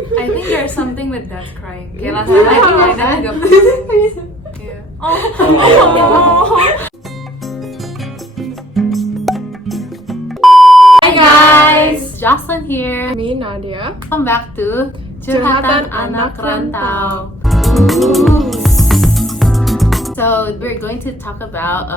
I think there's something with that crying. Kayak last time I juga pernah. Yeah. Hi guys, Jocelyn here. Me, Nadia. Welcome back to CURHATAN ANAK RANTAU. So we're going to talk about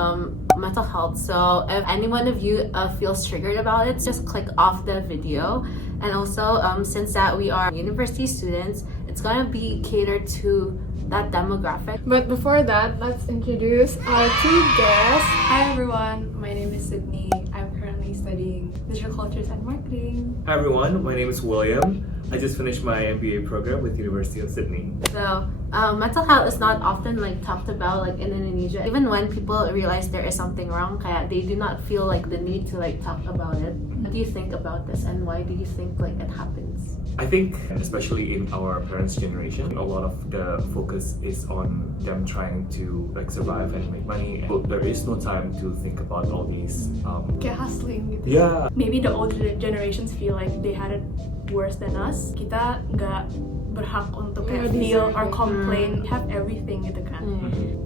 mental health. So if any one of you feels triggered about it, just click off the video. And also, since that we are university students, it's gonna be catered to that demographic. But before that, let's introduce our two guests. Hi everyone, my name is Sydney. I'm currently studying digital cultures and marketing. Hi everyone, my name is William. I just finished my MBA program with University of Sydney. So mental health is not often talked about in Indonesia. Even when people realize there is something wrong, kaya they do not feel the need to talk about it. What do you think about this, and why do you think it happens? I think, especially in our parents' generation, a lot of the focus is on them trying to survive and make money. But there is no time to think about all these. Kayak hustling gitu. Yeah. Maybe the older generations feel like they had it worse than us. Kita nggak berhak untuk kayak feel or complain. Have everything gitu kan.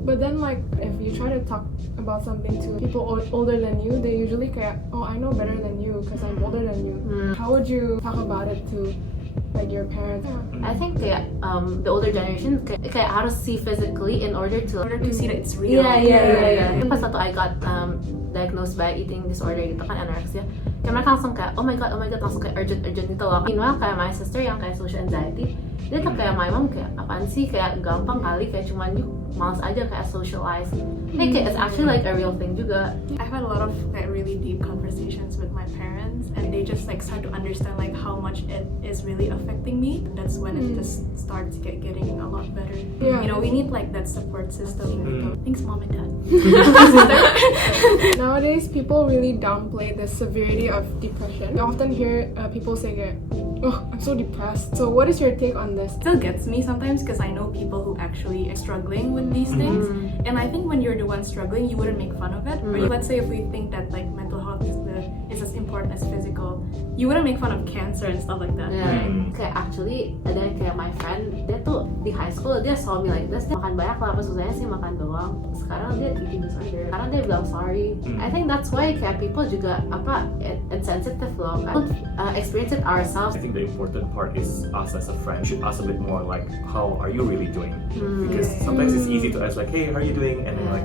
But then if you try to talk about something to people older than you, they usually kayak, oh, I know better than you because I'm older than you. How would you talk about it to your parents? I think the older generation kayak harus see physically in order to see that it's real. Yeah. Pas waktu I got diagnosed by eating disorder gitu kan, anorexia, kayak mereka langsung kayak oh my god, langsung kayak urgent gitu loh. Meanwhile kayak my sister yang kayak social anxiety, dia tuh kayak my mom kayak apaan sih, kayak gampang kali, kayak cuman yuk malas aja kayak socialize. Kayak it's actually a real thing juga. I've had a lot of really deep conversations with my parents, and they just start to understand how much it is really affecting me. And that's when it just starts getting a lot better. Yeah. You know, we need that support system. Thanks, mom and dad. Nowadays, people really downplay the severity of depression. You often hear people say, oh, I'm so depressed. So what is your take on this? It still gets me sometimes because I know people who actually are struggling with these things. And I think when you're the one struggling, you wouldn't make fun of it. Or let's say if we think that mental health is as important as physical, you wouldn't make fun of cancer and stuff like that. Yeah. Right? Kayak actually ada kayak my friend, dia tuh di high school dia saw me like this, dia makan banyak lah, apa susahnya sih makan doang. Sekarang dia eating disorder. Sekarang dia bilang sorry. I think that's why kayak people juga insensitive loh. Experience it ourselves. I think the important part is us as a friend should ask a bit more how are you really doing? Because sometimes it's easy to ask hey, how are you doing? And then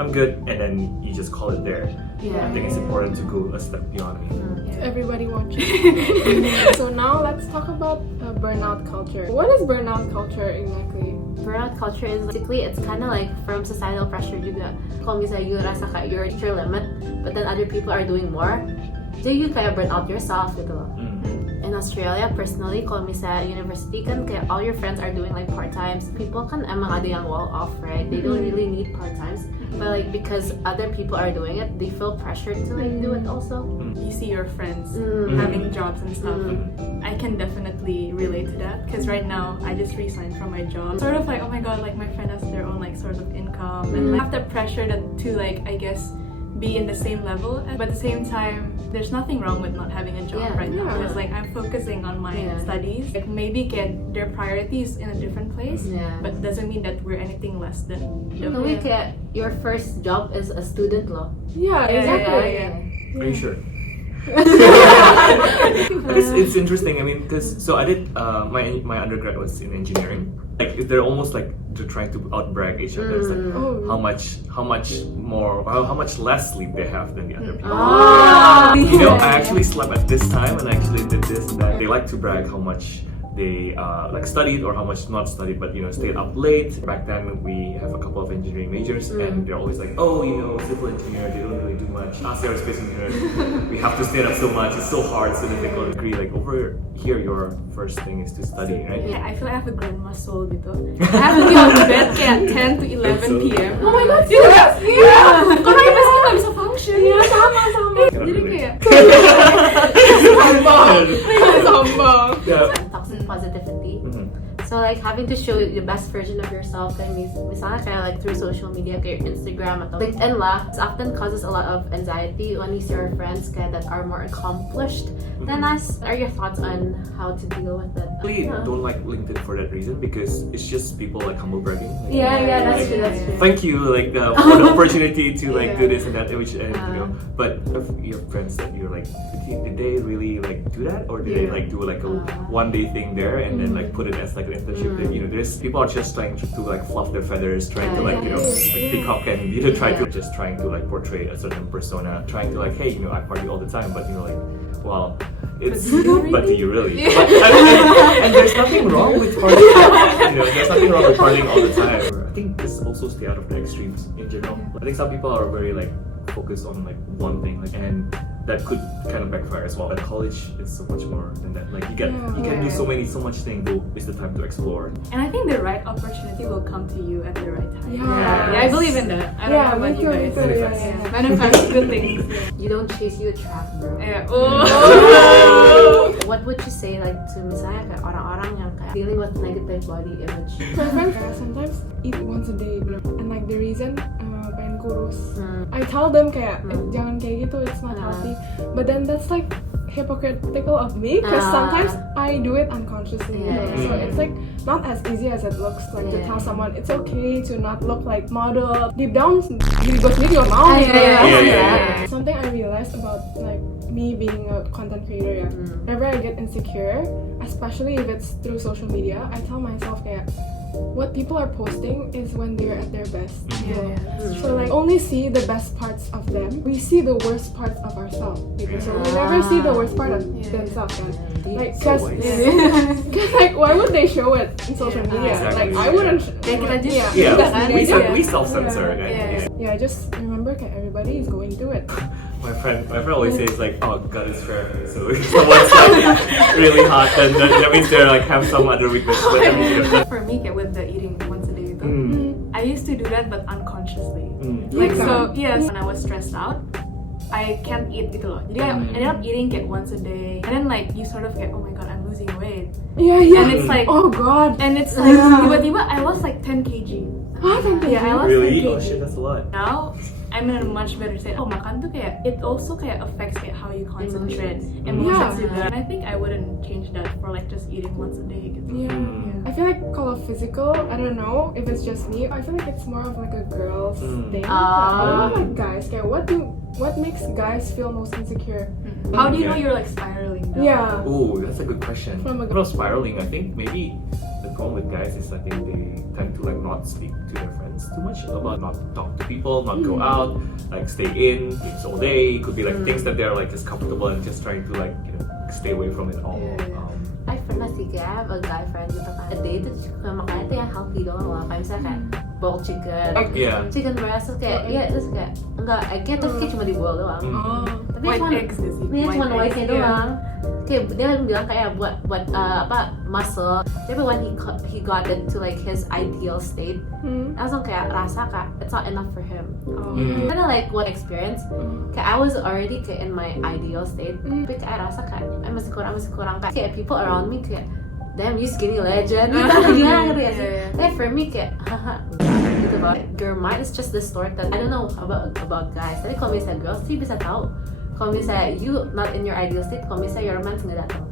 I'm good, and then you just call it there. Yeah. I think it's important to go a step beyond. Everybody watching. So now let's talk about burnout culture. What is burnout culture exactly? Burnout culture is basically, it's kind of from societal pressure juga. Kalau misalnya you rasa kayak you're at your limit, but then other people are doing more, jadi you kayak burn out yourself gitu loh. In Australia, personally, kalau misalnya university kan kayak all your friends are doing part-times. People kan emang ada yang wall off, right? They don't really need part-times. But because other people are doing it, they feel pressured to do it also. You see your friends having jobs and stuff. I can definitely relate to that because right now I just resigned from my job. Sort of oh my god, my friend has their own sort of income and have the pressure to I guess be in the same level, but at the same time there's nothing wrong with not having a job right now because I'm focusing on my studies. Maybe get their priorities in a different place, but doesn't mean that we're anything less than them. Tapi kayak your first job is a student loh. Yeah, exactly. Yeah. Are you sure? It's interesting. I mean, because I did my undergrad was in engineering. They're almost they're trying to outbrag each other. It's how much less sleep they have than the other people. I actually slept at this time and I actually did this and that. They like to brag how much they studied or how much not studied, but stayed up late. Back then we have a couple of engineering majors and they're always civil engineer, they don't really do much. Us aerospace engineer, we have to stay up so much, it's so hard, so difficult. Agree, over here your first thing is to study, right? Yeah, I feel I have a grandma soul gitu. I have to be on bed kayak 10 to 11 p.m. Oh my god, yes! Yeah! Karena pasti gak bisa function. Iya, sama. Jadi kayak Sombong. Yeah. Toxic positive negativity. So like having to show the best version of yourself kayak misalnya kayak like through social media kayak Instagram atau LinkedIn lah, it often causes a lot of anxiety when you see our friends kayak that are more accomplished than us. What are your thoughts on how to deal with it? I really don't like LinkedIn for that reason because it's just people like humble bragging. Like, Yeah, that's true. thank you like for the opportunity to like do this and that, which you know. But if you have friends that you're like, did they really like do that, or did they like do like a one day thing there and then like put it as like an internship? That, you know, there's people are just trying to like fluff their feathers, trying to like, you know, like peacock and you know, try to just trying to like portray a certain persona, trying to like, hey, you know, I party all the time, but you know, like, well, it's but do you really? But, and there's nothing wrong with partying. You know, there's nothing wrong with partying all the time. I think this also stay out of the extremes in general. I think some people are very like focused on like one thing, like, and that could kind of backfire as well. At college, it's so much more than that. Like you can do so much things. It's the time to explore. And I think the right opportunity will come to you at the right time. Yeah. I believe in that. I don't know about you guys. Manifest good things. You don't chase, you attract, bro. Yeah. What would you say like to misalnya kayak orang-orang yang kayak dealing with negative body image? My friends sometimes eat once a day, and like the reason pengen kurus. I tell them kayak jangan kayak gitu, it's not healthy. But then that's like hypocritical of me because sometimes I do it unconsciously. So it's like not as easy as it looks. Like to tell someone it's okay to not look like model. Deep down, you gue sendiri juga mau. Something I realized about like me being a content creator, whenever I get insecure, especially if it's through social media, I tell myself kayak what people are posting is when they're at their best. So like only see the best parts of them. We see the worst parts of ourselves. So we never see the worst part of themselves. Like cause like why would they show it in social media? Exactly. Like I wouldn't. We self-censor. Yeah, just remember that everybody is going through it. My friend always says like, oh, God is fair. So if someone's like really hot, then that means they like have some other weakness. For me, with the eating once a day, I used to do that, but unconsciously. Like so, yes. When I was stressed out, I can't eat gitu loh. Jadi I ended up eating kayak once a day, and then like you sort of get, oh my God, I'm losing weight. And it's like, oh God. And it's like tiba-tiba I lost like 10 kg. Yeah, I lost Really? 10 kg. Oh shit, that's a lot. Now I'm in a much better state. Oh, makan tuh kayak it also kayak affects kayak how you concentrate, emotions juga. And I think I wouldn't change that for like just eating once a day. Gitu. I feel like kalau physical, I don't know if it's just me. I feel like it's more of like a girl's thing. What about like guys? Kayak what makes guys feel most insecure? How do you know you're like spiraling down? Yeah. Oh, that's a good question. From a About spiraling, I think maybe the problem with guys is I think they tend to like not speak to their friends too much, about not talk to people, not go out, like stay in all day. It could be like things that they're like just comfortable and just trying to like, you know, stay away from it all. I pernah sih kayak I have a guy friend gitu kan. Dia itu makannya tuh yang healthy doang lah. Kayak misalnya kayak boiled chicken, chicken breast, terus kayak terus kayak enggak eggnya terus kayak cuma diboil doang. Tapi White eggs gak sih? Dia cuma white-nya doang. Kayak dia bilang kayak buat muscle. Tapi when he got it to like his ideal state, langsung kayak rasa kayak it's not enough for him. Kinda like what experience. Kayak I was already kayak in my ideal state, tapi kayak rasa kayak masih kurang kayak people around me kayak damn you skinny legend gitu gimana gitu ya sih. Kayak for me kayak haha gitu loh. Your mind is just distorted. I don't know about guys. Tapi kalau misalnya girls sih bisa tahu. Kalau misalnya you not in your ideal state, kalau misalnya your man's nggak datang.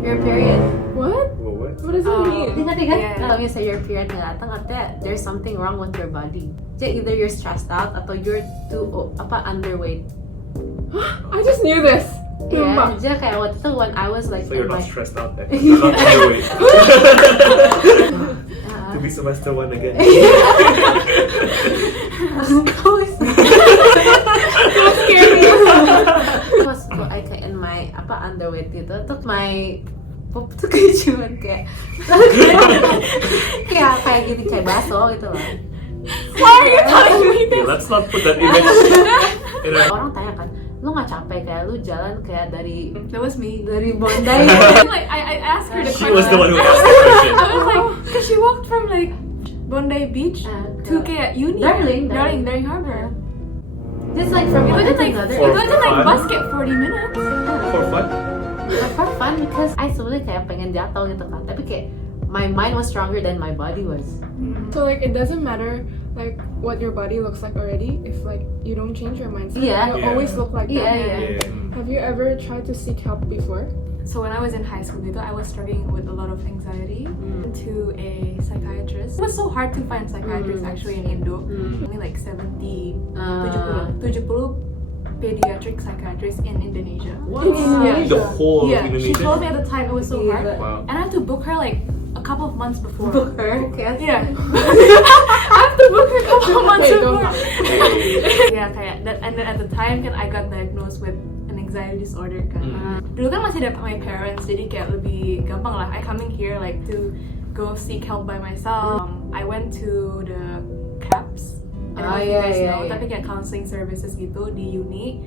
Your period. What? What does it mean? Ingat kan? Kalau misalnya your period nggak datang, artinya there's something wrong with your body. Jadi either you're stressed out atau you're too underweight. I just knew this. Yeah, jadi kayak waktu itu when I was like So you're not stressed out then? Not anyway. To be semester 1 again. Pas I kayak in my underweight gitu, tuh my pup tuh kayak cuman kayak kayak gini kayak baso gitu loh. Why are you telling me this? Let's not put that image. Orang tanya kan, lu nggak capek kayak lu jalan kayak dari That was me. dari Bondi. Like I asked her the She question. was the one who asked the question. I was like, cause she walked from like Bondi Beach to kayak uni. Darling Harbor. It's like from It one wasn't to like another. it wasn't like bus get 40 minutes. For fun? But for fun because I sebenarnya kayak pengen jatuh gitu kan, tapi kayak my mind was stronger than my body was. So like it doesn't matter like what your body looks like already if like you don't change your mindset. Yeah. You'll always look like that. Yeah. Have you ever tried to seek help before? So when I was in high school gitu, I was struggling with a lot of anxiety. To a psychiatrist. It was so hard to find psychiatrists actually in Indo. Only like 70 pediatric psychiatrists in Indonesia. What? Yeah. The whole Yeah, she Indonesia? told me at the time it was so hard, Wow. and I had to book her like a couple of months before. Book her, kayak Yeah. I have to book her a couple of months Wait, don't before. Yeah, kayak that. And then at the time kan I got diagnosed with an anxiety disorder kan. Dulu kan masih ada my parents, jadi kayak lebih gampang lah. I coming here like to go seek help by myself. I went to the CAPS. I don't know if you guys know, tapi kayak counseling services gitu di uni.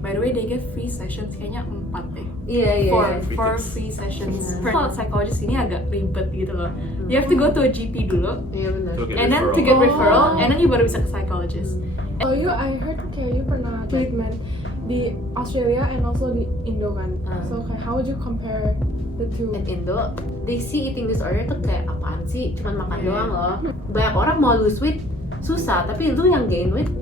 By the way, they give free sessions kayaknya 4 deh. Iya. For free sessions. Kalau psychologist ini agak ribet gitu loh. You have to go to a GP dulu, Iya benar. and then to get referral, and then you baru bisa ke psychologist. Oh, I heard kayak you pernah treatment di Australia and also di Indo kan. So kayak how would you compare the two? In Indo, they see eating disorder tuh kayak apaan sih? Cuman makan doang loh. Banyak orang mau lose weight susah, tapi lu yang gain weight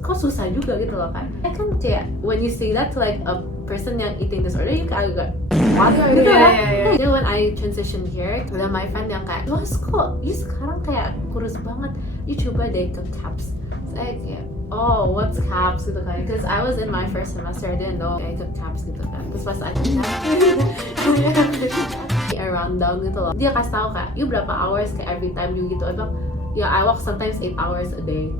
kok susah juga gitu loh kan. Kan kayak when you say that to like a person yang eating disorder, you kayak agak what gitu kan. Jadi when I transition here, ada my friend yang kayak, "Los kok, you sekarang kayak kurus banget. You coba deh ke CAPS." Saya kayak, "Oh, what's CAPS?" gitu kan. Because I was in my first semester, I didn't know kayak ke CAPS gitu kan. Terus pas ada a rundown gitu loh. Dia kasih tahu kayak, "You berapa hours kayak every time you gitu." Abang, ya I walk sometimes 8 hours a day.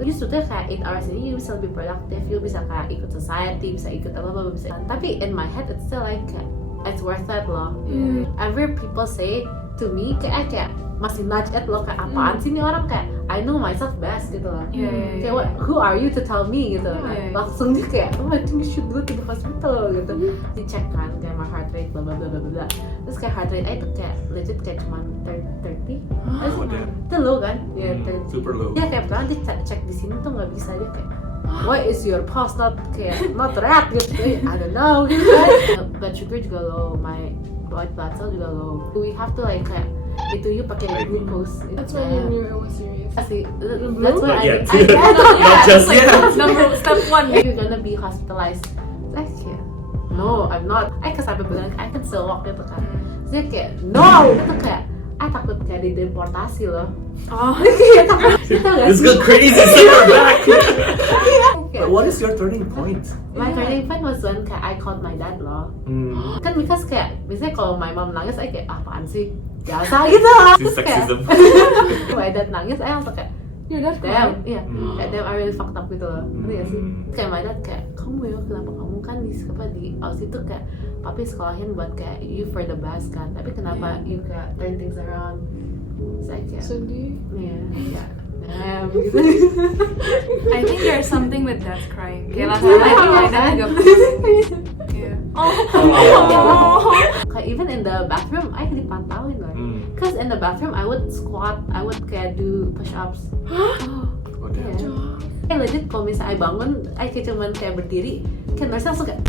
Jadi sebetulnya kayak 8 hours ini you bisa lebih productive, you bisa kayak ikut society, bisa ikut apa-apa, bisa. Tapi in my head it's still like it's worth it loh. Ever people say to me kayak masih nudge it loh, kayak apaan sih nih orang, kayak I know myself best gitu loh. Kayak who are you to tell me gitu. Langsung dia kayak, oh I think you should go to the hospital gitu. Dicek kan kayak my heart rate bla bla bla bla bla. Terus kayak heart rate itu kayak legit kayak cuma 30. Itu low kan? Ya, super low. Ya kayak pernah dicek di sini tuh nggak bisa, dia kayak why is your pulse not red gitu. I don't know gitu kan. Blood sugar juga low, my white blood cell juga low. We have to like kayak itu you pakai glucose. That's when you knew it was serious. That's Not when yet. I Not just yet. Number step 1. You're gonna be hospitalized. Like yeah. No, I'm not. Cause sampai bilang I can still walk gitu kan. Dia kayak no, itu kayak takut kayak dideportasi loh. Oh. It's got crazy super back. But what is your turning point? My turning point was when kayak I called my dad loh. Kan because kayak biasanya kalau my mom nangis, saya kayak apaan sih? Biasa gitu lah. Sexism. My dad nangis, saya langsung kayak damn, iya, kayak damn I really fucked up gitu loh. Ngerti gak sih? Kayak my dad kayak, kamu ya kenapa kamu kan di Aussie tuh kayak papi sekolahin buat kayak you for the best kan, tapi kenapa you kayak turn things around? Saya kayak Sedih. Iya, damn gitu. I think there's something with that crying. Kayak last time I think my dad juga yeah. Kayak even in the bathroom, I dipantauin loh. Cause in the bathroom, I would squat, I would kayak do push-ups. Kayak legit kalau misalnya I bangun, I kayak cuman kayak berdiri, kayak nurse langsung kayak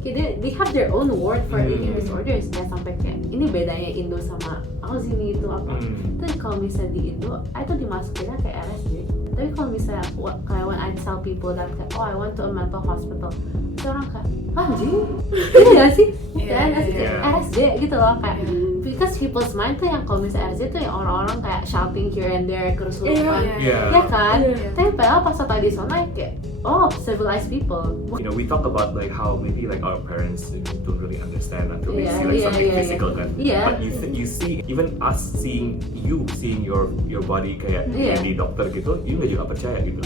kayak they have their own word for eating disorders. Ya sampai kayak ini bedanya Indo sama Aussie nih itu apa. Tapi kalau misalnya di Indo, I tuh dimasukinnya kayak RSJ. Tapi kalau misalnya kayak when I tell people that kayak, oh I went to a mental hospital, itu orang kayak, anjing? Ini gak sih? RSJ gitu loh kayak. Because people's mind tuh yang kalau misalnya RSJ tuh yang orang-orang kayak shouting here and there, kerusuhan, ya kan? Tapi padahal pas tadi di sana kayak, oh civilized people. You know, we talk about like how maybe like our parents don't really understand until they see like something physical kan. But you see even us seeing your body kayak di dokter gitu, you nggak juga percaya gitu.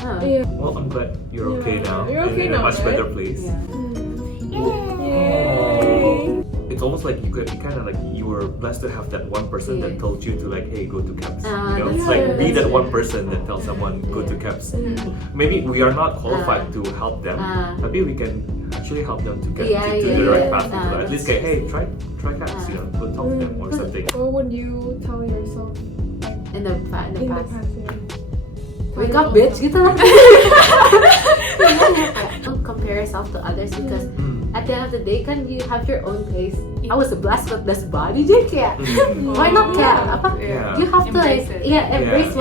Well, I'm glad you're okay now. You're okay in a now, much better place. It's almost like you kind of like you were blessed to have that one person that told you to like, hey, go to CAPS. You know, it's like be that one person that tells someone go to CAPS. Maybe we are not qualified to help them, tapi we can actually help them to get to the right path. At least say, hey, try CAPS. You know, go talk to them or something. What would you tell yourself in the past? Wake up, bitch, gitu lah. Don't compare yourself to others because at the end of the day kan you have your own pace. I was blessed with this body jadi kayak why not kayak apa? You have to like embrace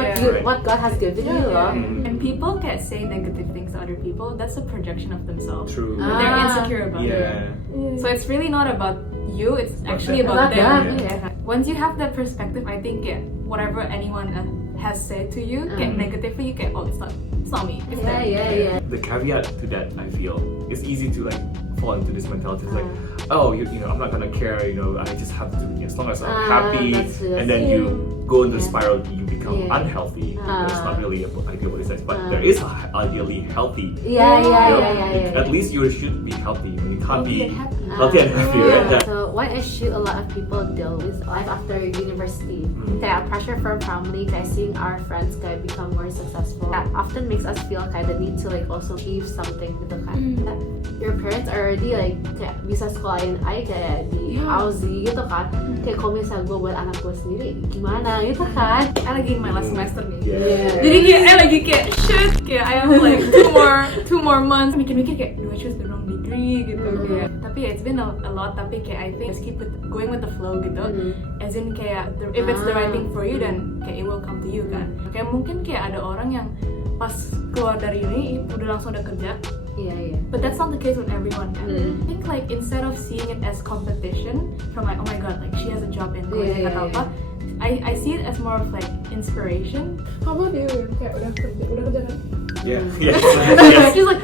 what God has given you loh. And people can't say negative things to other people. That's a projection of themselves. True. They're insecure about it. So it's really not about you. It's actually about them. Once you have that perspective, I think whatever anyone has said to you, negatively, you get it's not me. It's them. The caveat to that, I feel, it's easy to like fall into this mentality. It's like, oh, you know, I'm not gonna care. You know, I just have to. As long as I'm happy, and then you go into the spiral, you become unhealthy. It's not really ideal what it says, but there is ideally healthy. At least you should be healthy. You can't be healthy and happy, right? So one issue a lot of people deal with life after university, kayak pressure from family, kayak seeing our friends kayak become more successful, that often makes us feel kayak the need to like also achieve something gitu kan. Your parents already like kayak bisa sekolahin I kayak di Aussie gitu kan. Kayak kalau misalnya gue buat anak gue sendiri gimana gitu kan. I lagi in my last semester nih. Jadi kayak lagi kayak shit, kayak I have like two more months. Mikir-mikir kayak do I choose the wrong degree gitu kayak. Tapi it's been a lot. Tapi kayak I think just keep going with the flow gitu. As in kayak if it's the right thing for you, then kayak it will come to you kan. Kayak mungkin kayak ada orang yang pas keluar dari ini udah langsung ada kerja. But that's not the case with everyone kan. I think like instead of seeing it as competition from like oh my god like she has a job in atau apa, I see it as more of like inspiration. How about you? Kayak udah kerja kan? Yes. She's like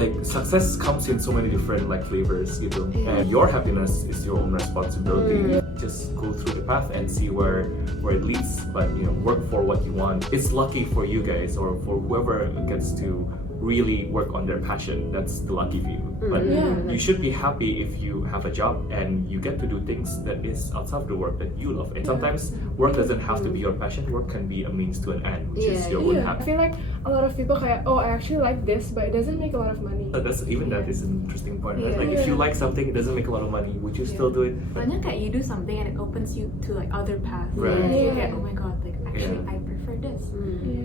like success comes in so many different like flavors gitu. And your happiness is your own responsibility. Just go through the path and see where it leads, but you know, work for what you want. It's lucky for you guys or for whoever gets to really work on their passion. That's the lucky view. But you should be happy if you have a job and you get to do things that is outside of the work that you love. And sometimes work doesn't have to be your passion. Work can be a means to an end, which is your own I happiness. feel like a lot of people kayak I actually like this, but it doesn't make a lot of money. That is an interesting point, right? Like if you like something, it doesn't make a lot of money. Would you still do it? Banyak kayak you do something and it opens you to like other paths. Right. You get oh my god, like actually I prefer this,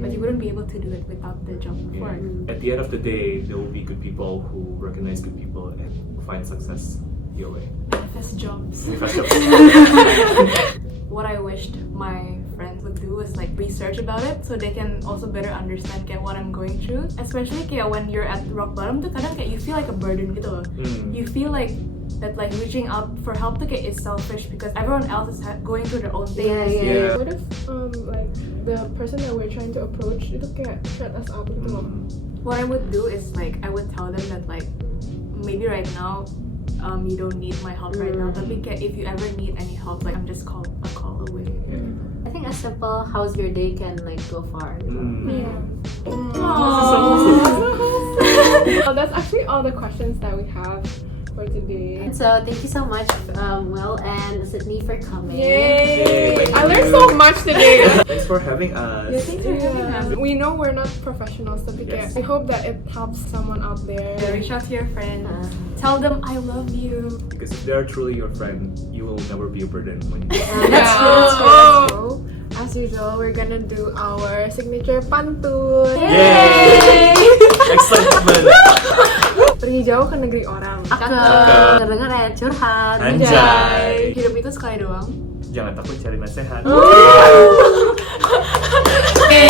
but you wouldn't be able to do it without the job before. At the end of the day, there will be good people who recognize good people and find success your way. Manifest jobs. What I wished my friends would do is like research about it so they can also better understand kayak what I'm going through. Especially kayak when you're at rock bottom tuh kadang kayak you feel like a burden gitu loh. You feel like that like reaching out for help tuh kayak is selfish because everyone else is going through their own things. What if like the person that we're trying to approach itu kayak shut us up gitu loh? What I would do is like I would tell them that like maybe right now you don't need my help right now, tapi kayak if you ever need any help, like I'm just a call away. I think a simple how's your day can like go far. Well, that's actually all the questions that we have for today. So thank you so much, Will and Sydney for coming. Yay! I learned so much today. Thanks for having us. Thanks for having us. We know we're not professionals, so we hope that it helps someone out there. Reach out to your friends. Tell them I love you. Because if they are truly your friend, you will never be a burden when you That's true. As usual, we're gonna do our signature pantun. Yay! Excitement. Pergi jauh ke negeri orang. Dengar ya curhat. Anjay. Hidup itu sekali doang. Jangan takut cari nasihat. Oke.